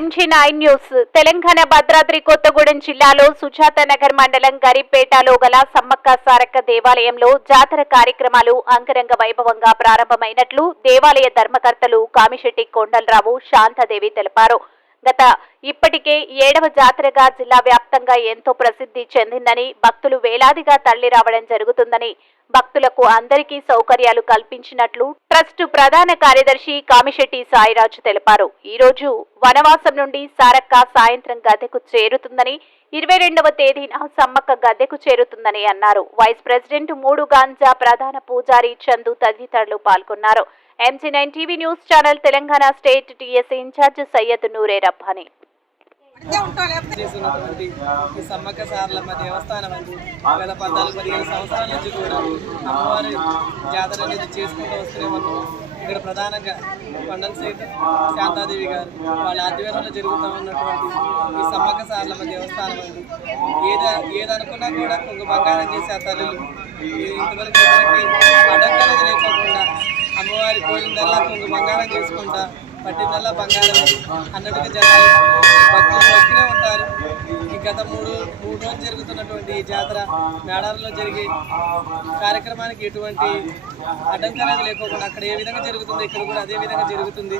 MG9 news Telangana Bhadradri Kothagudem జిల్లాలో సుజాతనగర్ మండలం గరిపేటలో గల సమ్మక్క సారక్క దేవాలయంలో జాతర కార్యక్రమాలు అంగరంగ వైభవంగా ప్రారంభమైనట్లు దేవాలయ ధర్మకర్తలు కామిశెట్టి కొండలరావు శాంతాదేవి తెలిపారు. ఇప్పటికే 7వ జాతరగా జిల్లా వ్యాప్తంగా ఎంతో ప్రసిద్ధి చెందిందని, భక్తులు వేలాదిగా తరలి రావడం జరుగుతుందని, భక్తులకు అందరికీ సౌకర్యాలు కల్పించినట్లు ట్రస్ట్ ప్రధాన కార్యదర్శి కామిశెట్టి సాయిరాజు తెలిపారు. ఈ రోజు వనవాసం నుండి సారక్క సాయంత్రం గద్దెకు చేరుతుందని, 22వ తేదీన సమ్మక్క గద్దెకు చేరుతుందని అన్నారు. వైస్ ప్రెసిడెంట్ 3 గాంజా ప్రధాన పూజారి చందు తదితరులు పాల్గొన్నారు. MG9 TV news channel Telangana state TS in charge Syed Noore Rabbani. ఈ సమ్మక్క సారలమ్మ దేవస్థానం అండి గత 14-15 సంవత్సరాల నుంచి కూడా అమ్మవారి జాతర అనేది చేసుకుంటూ వస్తూనే ఉన్నాం. ఇక్కడ ప్రధానంగా కొండల సైతం శాంతాదేవి గారు వాళ్ళ ఆధ్వర్యంలో జరుగుతూ ఉన్నటువంటి ఈ సమ్మక్క సారలమ్మ దేవస్థానం అండి ఏదనుకున్నా కూడా కొంచెం బంగారం చేసే ఆ తల్లులు ఇంతవరకు అడంకలది లేకుండా అమ్మవారి పోయిందల్లా కొంచెం బంగారం చేసుకుంటా పట్టిందల్లా బంగారం అన్నట్టుగా జనాలు భక్తులు వస్తూనే ఉంటారు. ఈ గత మూడు రోజులు జరుగుతున్నటువంటి ఈ జాతర మేడారంలో జరిగే కార్యక్రమానికి ఎటువంటి అడ్డంకనేది లేకోకుండా అక్కడ ఏ విధంగా జరుగుతుంది ఇక్కడ కూడా అదే విధంగా జరుగుతుంది.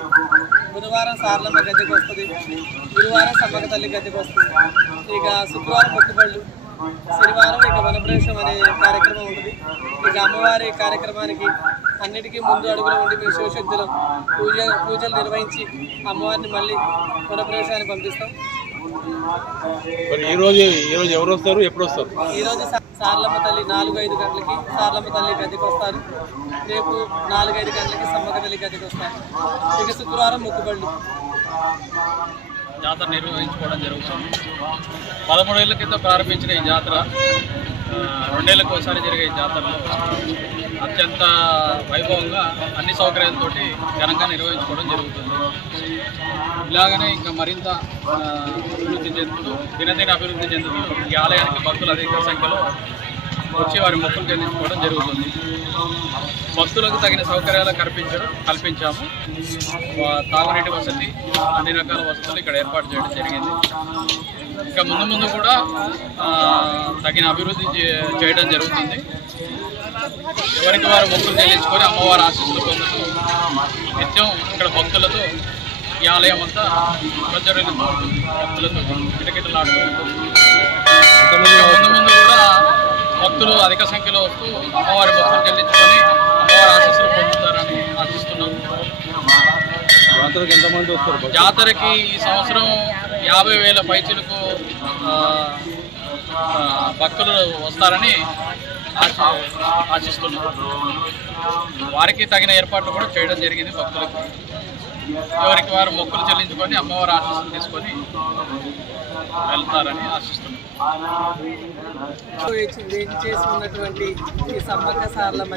బుధవారం సారలమ్మ గద్దెకు వస్తుంది, గురువారం సమ్మక్క తల్లి గద్దెకు వస్తుంది, ఇక శుక్రవారం మొక్కుబళ్ళు, శనివారం ఇక వనప్రవేశం అనే కార్యక్రమం ఉంటుంది. ఇక అమ్మవారి కార్యక్రమానికి అన్నిటికీ ముందు అడుగులు ఉండి మేము శివశక్తులు పూజలు నిర్వహించి అమ్మవారిని మళ్ళీ వనప్రవేశానికి పంపిస్తాం. ఈరోజు ఎవరు వస్తారు, ఎప్పుడు వస్తారు? ఈరోజు సారలమ్మ తల్లి 4-5 గంటలకి సారలమ్మ తల్లి గద్దెకి వస్తారు. రేపు 4-5 గంటలకి సమ్మక్క తల్లి గద్దెకి వస్తారు. ఇక శుక్రవారం మొక్కుబళ్ళు జాతర నిర్వహించుకోవడం జరుగుతుంది. 13 ఏళ్ల క్రితం ప్రారంభించిన ఈ జాతర 2 ఏళ్లకు ఒకసారి జరిగే ఈ జాతరలో అత్యంత వైభవంగా అన్ని సౌకర్యాలతో ఘనంగా నిర్వహించుకోవడం జరుగుతుంది. ఇలాగనే ఇంకా మరింత అభివృద్ధి చెందుతూ దినదిన అభివృద్ధి చెందుతూ ఈ ఆలయానికి భక్తులు అధిక సంఖ్యలో వచ్చి వారి మొక్కులు చెల్లించుకోవడం జరుగుతుంది. భక్తులకు తగిన సౌకర్యాలు కల్పించాము. తాగునీటి వసతి, అన్ని రకాల వసతులు ఇక్కడ ఏర్పాటు చేయడం జరిగింది. ఇంకా ముందు కూడా తగిన అభివృద్ధి చేయడం జరుగుతుంది. ఎవరికి వారు మొక్కులు చెల్లించుకొని అమ్మవారి ఆశీస్సులు పొందుతూ నిత్యం ఇక్కడ భక్తులతో ఈ ఆలయం అంతా ప్రజలకు భక్తులతో కిటకిటలాడుతూ ముందు కూడా భక్తులు అధిక సంఖ్యలో వస్తూ అమ్మవారి మొక్కులు చెల్లించుకొని అమ్మవారి ఆశీస్సులు పొందుతారని ఆశిస్తున్నాము. జాతరకి ఎంతమంది వస్తారు? జాతరకి ఈ సంవత్సరం 50,000 పైచులకు భక్తులు వస్తారని ఆశిస్తున్నాం. వారికి తగిన ఏర్పాట్లు కూడా చేయడం జరిగింది. భక్తులకు ఎవరికి వారు మొక్కులు చెల్లించుకొని అమ్మవారి ఆశీస్సులు తీసుకొని వెళ్తారని ఆశిస్తున్నాం. చేసి ఉన్నటువంటి ఈ సమ్మక్క సారలమ్మ